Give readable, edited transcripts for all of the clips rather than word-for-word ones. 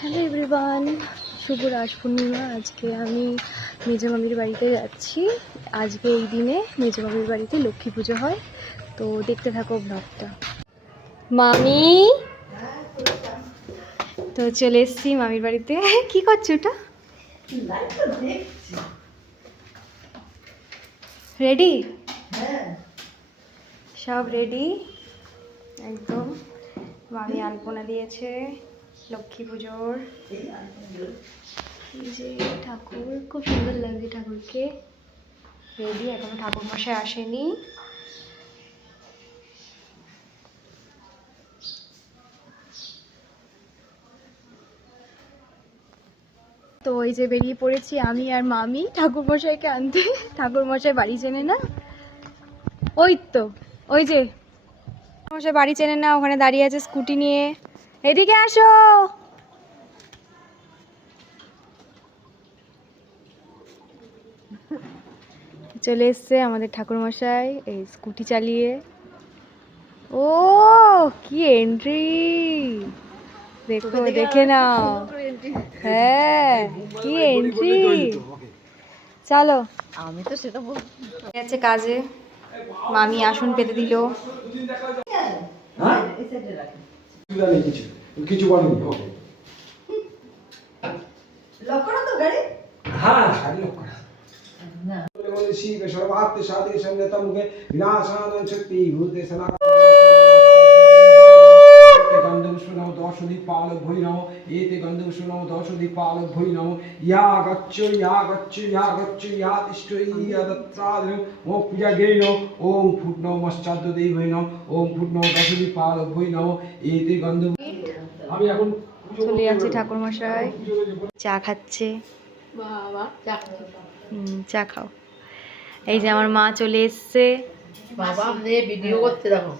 Hello everyone, শুভ রাস পূর্ণিমা। আজকে আমি মেজো মামির বাড়িতে যাচ্ছি। আজকে এই দিনে মেজো মামির বাড়িতে লক্ষ্মী পুজো হয়, তো দেখতে থাকো ব্লগটা। মামি তো চলে এসছি মামির বাড়িতে। কি করছো ওটা? রেডি? সব রেডি একদম। মামি আলপনা দিয়েছে লক্ষ্মী পুজোর। এই যে ঠাকুর, খুব সুন্দর লাগছে ঠাকুরকে। রেডি, এখনো ঠাকুর মশাই আসেনি। তো ওই যে বেরিয়ে পড়েছি আমি আর মামি ঠাকুর মশাইকে আনতে। ঠাকুর মশাই বাড়ি চেনে না, ওই তো ওই যে মশাই বাড়ি চেনে না, ওখানে দাঁড়িয়ে আছে স্কুটি নিয়ে। এদিকে আসো। চলে এসছে আমাদের ঠাকুর মশাই এই স্কুটি চালিয়ে। ও কি এন্ট্রি, দেখো, দেখে নাও। হ্যাঁ কি এন্ট্রি। চলো, আমি তো সেটা বলছি কাজে। মামি আসন পেতে দিল। কিছু বলেনি ওকে। লক্ষ্য তো গাড়ি, হ্যাঁ গাড়ি লক্ষ্য না। বলে শিব সর্বাত্ম সাধে সন্ন্যতম মুখে বিনাশানং শক্তি ভূতে সনাতন গন্ধম সুনম দশদি পালক ভৈ নমঃ এতে গন্ধম সুনম দশদি পালক ভৈ নমঃ ইয়া গচ্ছ ইয়া গচ্ছ ইয়া গচ্ছ ইয়া তিষ্ঠ ইয়া দত্রাদম ওম পূজা গেইন ওম ফুটনো মশ্চাদ্দ দেই ভৈ নমঃ ওম ফুটনো দশদি পালক ভৈ নমঃ এতে গন্ধম। আমি এখন চলে যাচ্ছে ঠাকুর মশাই, চা খাচ্ছে। চা খাও। এই যে আমার মা চলে এসছে। বাবা ভিডিও করতে দেখো,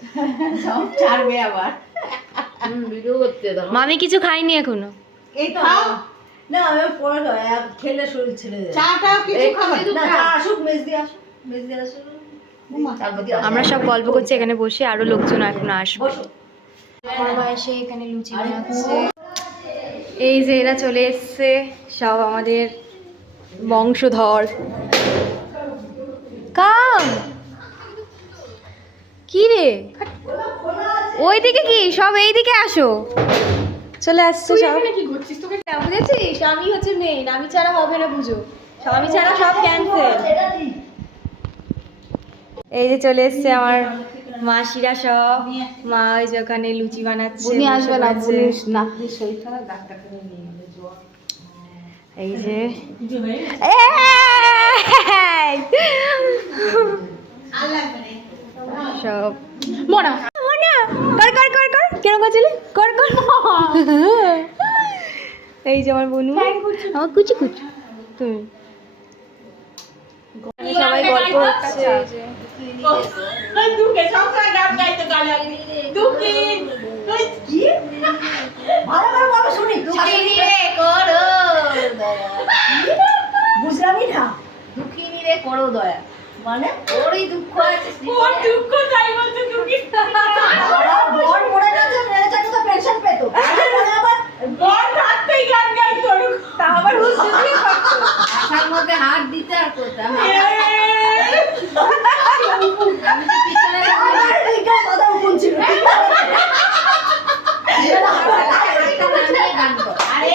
সব ছাড়বে আবার। ভিডিও করতে দেখো। মামি কিছু খাইনি এখনো। এই তো না, আমি পরে খেলে শরীর ছেড়ে যায়। চাটা কিছু খাবে না, চা আসুক, মেজ দিয়ে আসুক, মেজ দিয়ে আসুক। আমরা সব গল্প করছি এখানে বসে, আরো লোকজন এখন আসবে। আমার মা এসে এখানে লুচি বানাচ্ছে। এই যে এরা চলে এসছে সব আমাদের বংশধর। কাম কি রে, ওইদিকে কি সব, এইদিকে আসো। চলে আসছে সব। বুঝেছিস, আমি হচ্ছে মেইন, আমি ছাড়া হবে না পুজো। আমি ছাড়া সব ক্যান্সেল। এই যে চলে এসছে আমার মাসিরা সব। মা ওই যে ওখানে লুচি বানাচ্ছে। আসবে না, নাতনির শরীর খারাপ, ডাক্তারকে নিয়ে গেলে জ্বর। এই যে সব মনা মনা কর কর কর কর, কেন করছিলি, কর কর। এই যে আমার বোনু, আমার কুচি কুচি। তুমি সবাই গল্প হচ্ছে। বুঝলামই না, দুঃখিনী রে করো দয়া, মানে ওরই দুঃখ আছে। ওর দুঃখ তাই বলতে দুঃখী। বর মরে গেছে, মেরে যাকে তো পেনশন পেতো, আবার বর রাতেই গান গাইতো, তা আবার হুজুর দিয়ে করতো। আশার মধ্যে হাত দিতে আর করতাম। আমি তো পিছনে আমার দিকে কথা শুনছিল। আরে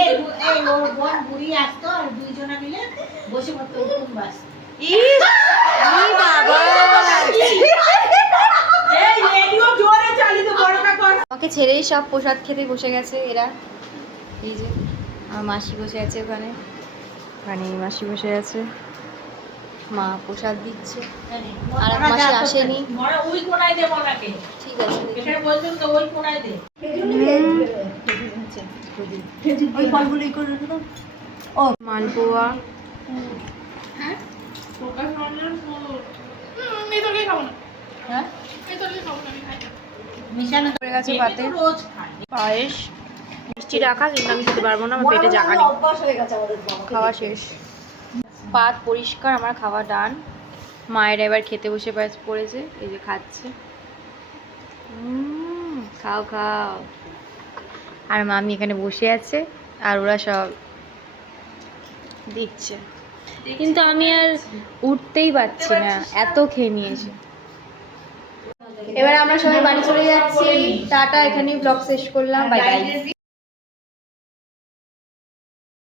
এই ওর বোন বুড়ি আসতো, আর দুইজনা মিলে বসে পড়তো বাস। আমাকে ছেড়েই সব প্রসাদ খেতে বসে গেছে এরা। এই যে আমার মাসি বসে আছে ওখানে, ওখানে মাসি বসে আছে। মা প্রসাদ দিচ্ছে, আর এক মাসি আসেনি। ঠিক আছে, মালপোয়া। পায়েস মিষ্টি রাখা, কিন্তু আমি খেতে পারবো না, আমার পেটে জায়গা নেই। খাওয়া শেষ, পাত পরিষ্কার, আমার খাওয়া ডান। মায়ের এবার খেতে বসে পড়েছে, এই যে খাচ্ছে। খাও খাও। আর মামি এখানে বসে আছে, আর ওরা সব দিচ্ছে, কিন্তু আমি আর উঠতেই পারছি না, এত খেয়ে নিয়েছি। এবার আমরা সবাই বাড়ি চলে যাচ্ছি, টাটা, এখানেই ব্লগ শেষ করলাম, বাই বাই।